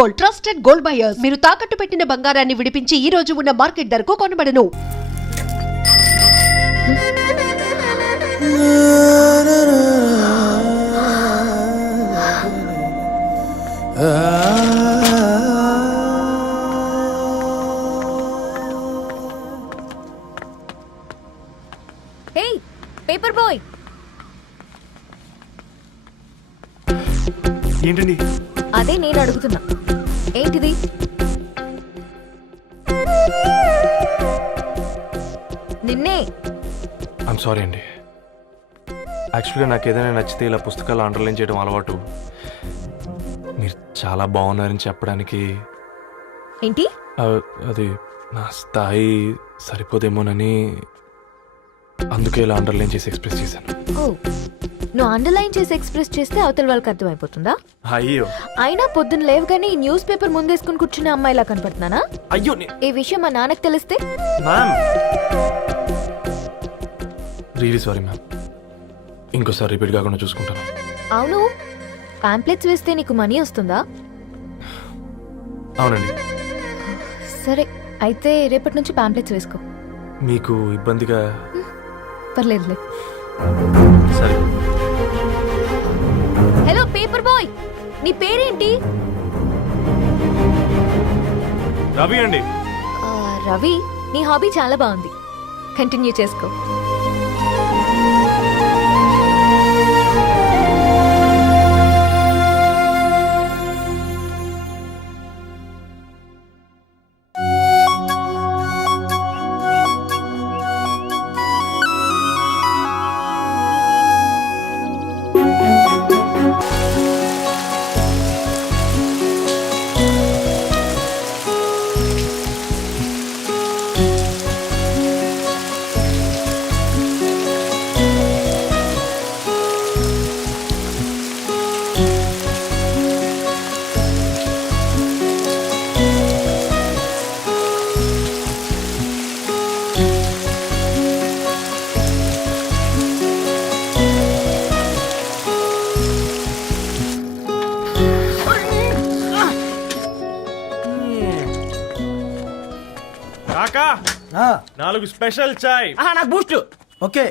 Gold, trusted gold buyers. మీరు తాకట్టు పెట్టిన బంగారాన్ని విడిపించి ఈ రోజు ఉన్న మార్కెట్ ధరకు కొనబడను. హే పేపర్ బాయ్, ఏంటండి? అదే నేను అడుగుతున్నా, ఏంటిది? నిన్నే. ఐమ్ సారీ అండి. యాక్చువల్గా నాకు ఏదైనా నచ్చితే ఇలా పుస్తకాలు అండర్లైన్ చేయడం అలవాటు. మీరు చాలా బాగున్నారని చెప్పడానికి ఏంటి? అది నా స్థాయి సరిపోదేమోనని అందుకే ఇలా అండర్లైన్ చేసి ఎక్స్ప్రెస్ చేశాను. ఓ, నువ్వు అండర్లైన్ చేసి ఎక్స్ప్రెస్ చేస్తే అవతల వాళ్ళకి అర్థమైపోతుందా? అయ్యో, అయినా పొద్దున్న లేవగానే ఈ న్యూస్ పేపర్ ముందేసుకుని కూర్చున్న అమ్మాయిలా కనపడుతున్నానా? అయ్యో ఈ విషయం మా నాన్నకి తెలిస్తే? Ma'am, really sorry ma'am. ఇంకోసారి రిపీట్ కాకుండా చూసుకుంటాను. అవును, పాంప్లెట్స్ వేస్తే నీకు మనీ వస్తుందా? అవునండి. సరే, అయితే రేపటి నుంచి పాంప్లెట్స్ వేసుకో. మీకు ఇబ్బందిగా? పర్లేదులే. సరే. హలో పేపర్ బాయ్, నీ పేరేంటి? రవి అండి. రవి, నీ హాబీ చాలా బాగుంది, కంటిన్యూ చేసుకో. కాకా, 4 స్పెషల్ చాయ్. నాకు బూస్ట్. ఓకే,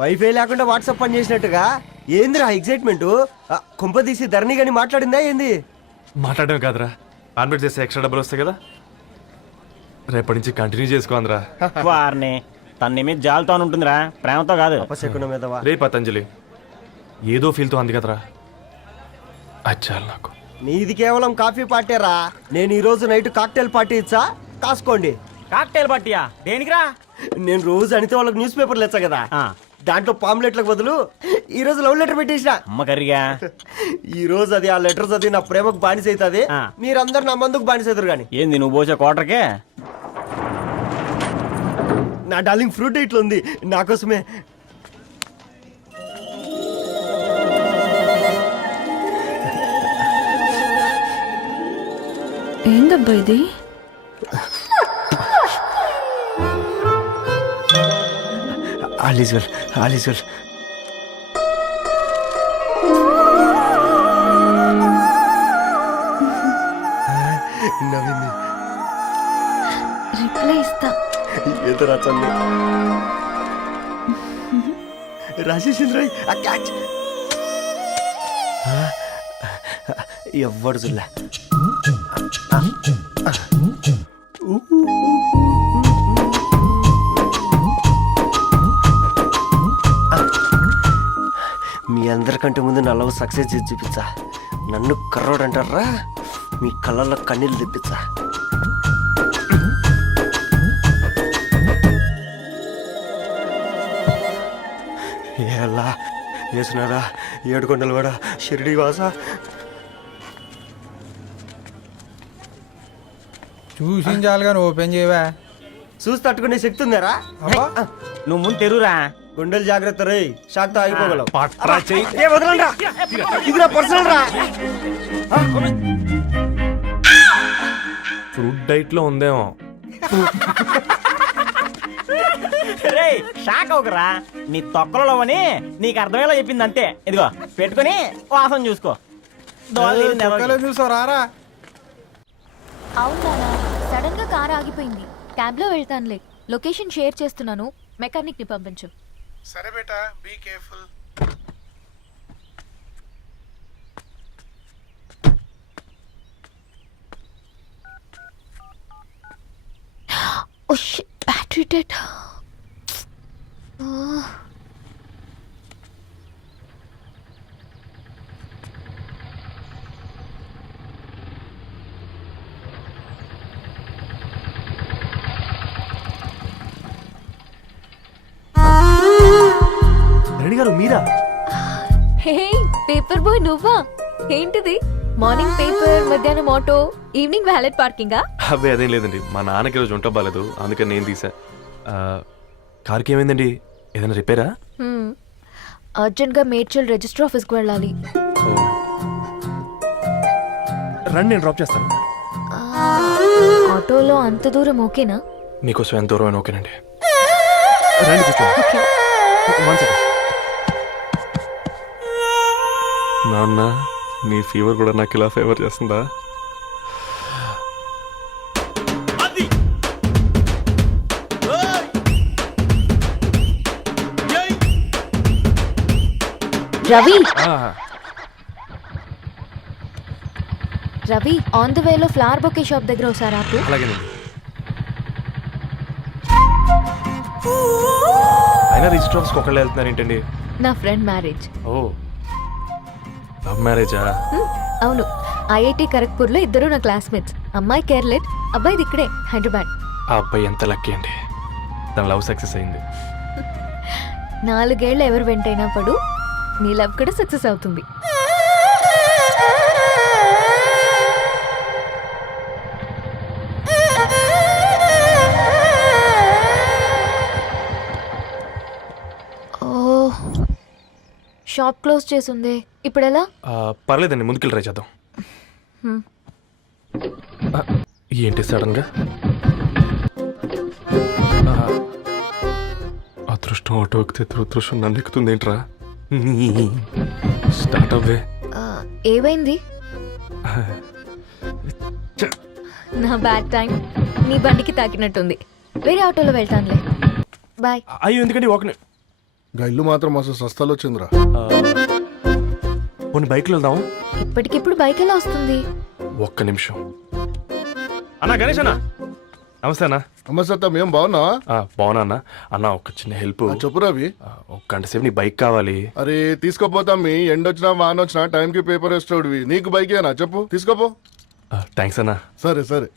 వైఫై లేకుండా వాట్సాప్ పని చేసినట్టుగా ఏందిరా ఎగ్జైట్మెంట్? కుంప తీసి ధరణి గాని మాట్లాడిందా ఏంది? మాట్లాడడం కాదురా, కాన్వర్ట్ చేస్తే ఎక్స్ట్రా డబ్బులు వస్తాయి కదా, రేపటి నుంచి కంటిన్యూ చేసుకోందిరా. వారిని తన మీద జాలతో ఉంటుందిరా, ప్రేమతో కాదు. అపశకునం మీదవా? రే పతంజలి, ఏదో ఫీల్తో అంది కదరా, అచ్చాలి నాకు. నీది కేవలం కాఫీ పార్టీరా. నేను ఈ రోజు నైట్ కాక్టైల్ పార్టీ ఇచ్చా, కాసుకోండి. కాక్టైల్ పార్టీయా? దేనికిరా? నేను రోజు అనితే వాళ్ళకి న్యూస్ పేపర్లు ఇచ్చా కదా, దాంట్లో పాంప్లెట్లకు బదులు ఈ రోజు లవ్ లెటర్ పెట్టేసిన. అమ్మ కర్రీగా. ఈ రోజు అది ఆ లెటర్ చదివి నా ప్రేమకు బానిస అవుతుంది, మీరందరు నా మందుకు బానిస అవుతారు. కానీ ఏంది నువ్వు పోసే కోటర్కే? నా డార్లింగ్ ఫ్రూట్ ఇట్లా ఉంది నా కోసమే. ఏందబ్బా ఇది? All is well, all is well. నవ్వింది. రిప్లై ఇస్తా. ఏదో రాచండి రాజేసింద్ర ఆ క్యాచ్ ఎవ్వడు చూడలే. మీ అందరికంటే ముందు నా లవ్ సక్సెస్ చేసి చూపించా. నన్ను కర్రోడు అంటారా, మీ కళ్ళల్లో కన్నీళ్ళు తెప్పించా. ఎలా వేసినారా ఏడుకొండలు కూడా షిరిడి వాస. చూసించాలి కానీ ఓపెన్ చేయవా? చూసి తట్టుకునే శక్తి ఉందారా? నువ్వు ముందు తెరురా. గుండెలు జాగ్రత్త రే, షాక్తో ఆగిపోగలవు. ఫ్రూట్ డైట్ లో ఉందేమో. రే షాక్ అవకరా, నీ తొక్కలలో అని నీకు అర్థమయ్యేలా చెప్పింది అంతే. ఇదిగో పెట్టుకుని వాసన చూసుకో. చూసావు రారా? అవునా, సడన్ గా కార్ ఆగిపోయింది. క్యాబ్ లో వెళ్తానులే. లొకేషన్ షేర్ చేస్తున్నాను, మెకానిక్ ని పంపించు. సరే బేటా, be careful. Oh shit, battery dead. Dharani గారు మీరా? హే పేపర్ బాయ్, నువ్వా? ఏంటిది? మార్నింగ్ పేపర్, మధ్యాహ్నం ఆటో, ఈవినింగ్ వ్యాలెట్ పార్కింగా? అబ్బాయి అదేం లేదండి, మా నాన్నకి రోజు ఉంట బాగాలేదు, అందుకని నేను తీసా. కార్కి ఏమైందండి? ఏదైనా రిపేరా? అర్జెంట్ గా మేడ్చల్ రిజిస్టర్ ఆఫీస్ కు వెళ్ళాలి. రండి, నేను డ్రాప్ చేస్తాను. ఆటోలో అంత దూరం ఓకేనా? మీకోసం ఎంత దూరం అయినా ఓకేనండి. రండి కూర్చోండి. ఓకే. One second. నాన్న, నీ ఫీవర్ కూడా నాకు ఇలా ఫేవర్ చేస్తుందా? రవి, రవి, ఆన్ ద వేలో ఫ్లవర్ బొకే షాప్ దగ్గర ఒకసారి ఆపు. అలాగేనండి. అయినా రిజిస్టర్ ఆఫీస్కి ఒకళ్ళు వెళ్తున్నారు ఏంటండి? నా ఫ్రెండ్ మ్యారేజ్. ఓ, లవ్ మ్యారేజా? అవును, ఐఐటి ఖరగ్పూర్ లో ఇద్దరు నా క్లాస్మేట్స్. అమ్మాయి కేర్లెట్, అబ్బాయిది ఇక్కడే హైదరాబాద్. ఆ అబ్బాయి ఎంత లక్కీ అండి, తన లవ్ సక్సెస్ అయింది. 4 ఏళ్ళు ఎవరు వెంటైనా పడు, నీ లవ్ కూడా సక్సెస్ అవుతుంది. ఓ, షాప్ క్లోజ్ చేసింది, ఇప్పుడు ఎలా? పర్లేదండి, ముందుకెళ్ళి ట్రై చేద్దాం. ఏంటి సడన్గా? అదృష్టం ఆటో ఎక్కితే దురదృష్టం నన్ను ఎక్కుతుంది ఏంట్రా? స్టార్ట్ అవ్వే. ఏమైంది? నా బ్యాడ్ టైం నీ బండికి తాకినట్టుంది. వేరే ఆటోలో వెళ్తానులే, బాయ్. అయ్యో ఎందుకండి ఒక గా ఇల్లు మాత్రం అసలు సస్తాలు వచ్చిందిరా. కొన్ని బైక్లో వెళ్దాం. ఇప్పటికిప్పుడు బైక్ ఎలా వస్తుంది? ఒక్క నిమిషం. అన్నా గణేష్ అన్న, నమస్తే అన్న. నమస్తే, ఏం బాగున్నావా? బాగున్నా అన్న. అన్న ఒక చిన్న హెల్ప్. చెప్పు రవి. ఒక గంట సేపు నీ బైక్ కావాలి. అరే తీసుకోపోతాం, మీ ఎండొచ్చినా వానొచ్చినా టైంకి పేపర్ వేస్తాడువి. నీకు బైకేనా? చెప్పు, తీసుకోపో. థ్యాంక్స్ అన్న. సరే సరే.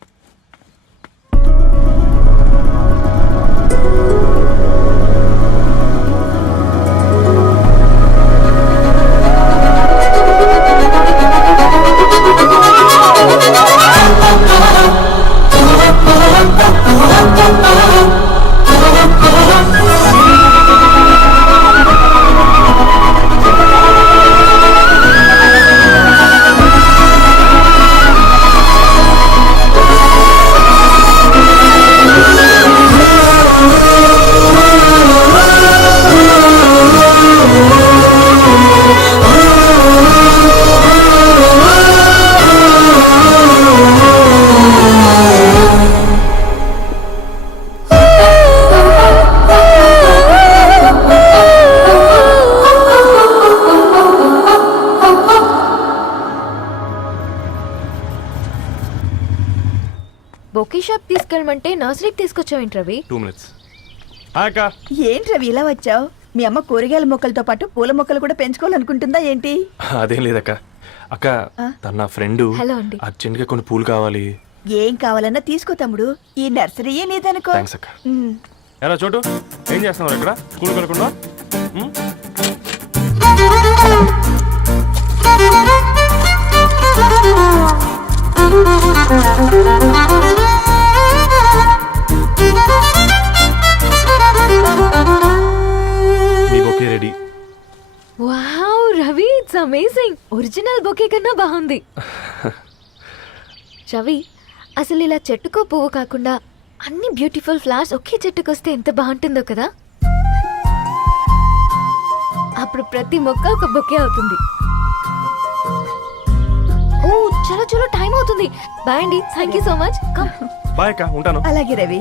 బొకే షాప్ తీసుకెళ్ళమంటే నర్సరీకి తీసుకొచ్చావేంటి రవి? 2 minutes. అక్క, ఏంటి రవి ఇలా వచ్చావు? మీ అమ్మ కూరగాయల మొక్కలతో పాటు పూల మొక్కలు కూడా పెంచుకోవాలనుకుంటుందా ఏంటి? అదేం లేదక్క. అక్క, తన నా ఫ్రెండ్ హలో అండి. అర్జెంట్ గా కొన్ని పూలు కావాలి. ఏం కావాలన్నా తీసుకో తమ్ముడు, ఈ నర్సరీయే నీదనుకో. థ్యాంక్స్ అక్క. ఎలా చోటు, ఏం చేస్తున్నావు ఇక్కడ? స్కూల్ కనుక్కున్నా? మీ bouquet ready. Wow Ravi, it's amazing. Original bouquet కన్నా బాగుంది. రవి, అసలు ఇలా చెట్టుకో పువ్వు కాకుండా అన్ని బ్యూటిఫుల్ ఫ్లవర్స్ ఒకే చెట్టుకు వస్తే ఎంత బాగుంటుందో కదా. అప్పుడు ప్రతి మొక్క ఒక బొకే అవుతుంది. ఓ చలో చలో టైం అవుతుంది. బాయ్ అండి, thank you so much. Come. Bye అక్క ఉంటాను అలాగే రవి